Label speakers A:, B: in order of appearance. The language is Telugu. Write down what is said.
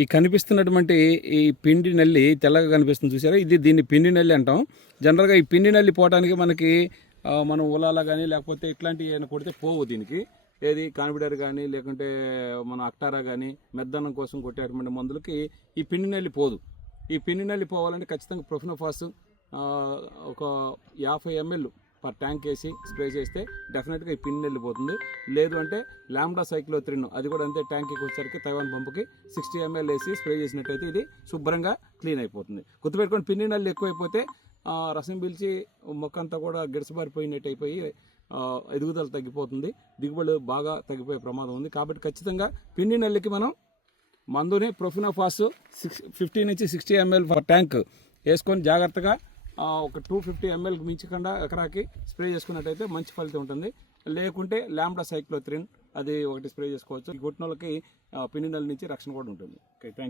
A: ఈ కనిపిస్తున్నటువంటి ఈ పిండి నల్లి తెల్లగా కనిపిస్తుంది చూసారా? ఇది దీన్ని పిండి నల్లి అంటాం. జనరల్గా ఈ పిండి నల్లి పోవడానికి మనకి మనం ఉలాల కానీ లేకపోతే ఇట్లాంటివి ఏమైనా కొడితే పోవు దీనికి. ఏది? కాన్ఫిడర్ కానీ లేకుంటే మన అక్టారా కానీ మెద్దనం కోసం కొట్టేటువంటి మందులకి ఈ పిండి నల్లి పోదు. ఈ పిండి నల్లి పోవాలంటే ఖచ్చితంగా ప్రొఫినోఫాస్ ఒక యాభై ఎంఎల్ పర్ ట్యాంక్ వేసి స్ప్రే చేస్తే డెఫినెట్గా ఈ పిండి వెళ్ళిపోతుంది. లేదు అంటే లాంబ్డా సైక్లోత్రిన్ అది కూడా అంతే ట్యాంక్కి వచ్చేసరికి తైవాన్ పంపుకి సిక్స్టీ ఎంఎల్ వేసి స్ప్రే చేసినట్టయితే ఇది శుభ్రంగా క్లీన్ అయిపోతుంది. గుర్తుపెట్టుకొని పిండి నల్లు ఎక్కువైపోతే రసం పీల్చి మొక్క అంతా కూడా గిడసబారిపోయినట్టు అయిపోయి ఎదుగుదల తగ్గిపోతుంది. దిగుబడి బాగా తగ్గిపోయే ప్రమాదం ఉంది. కాబట్టి ఖచ్చితంగా పిండి నల్లికి మనం మందుని ప్రొఫినోఫాస్ సిక్స్ ఫిఫ్టీ నుంచి సిక్స్టీ ఎంఎల్ ఫర్ ట్యాంక్ వేసుకొని జాగ్రత్తగా ఒక టూ ఫిఫ్టీ ఎంఎల్కి మించకుండా ఎకరాకి స్ప్రే చేసుకున్నట్టయితే మంచి ఫలితం ఉంటుంది. లేకుంటే ల్యాంబ్డా సైక్లోత్రిన్ అది ఒకటి స్ప్రే చేసుకోవచ్చు. గుట్నోళ్ళకి కొట్టిన వాళ్ళకి నుంచి రక్షణ కూడా ఉంటుంది. Okay thank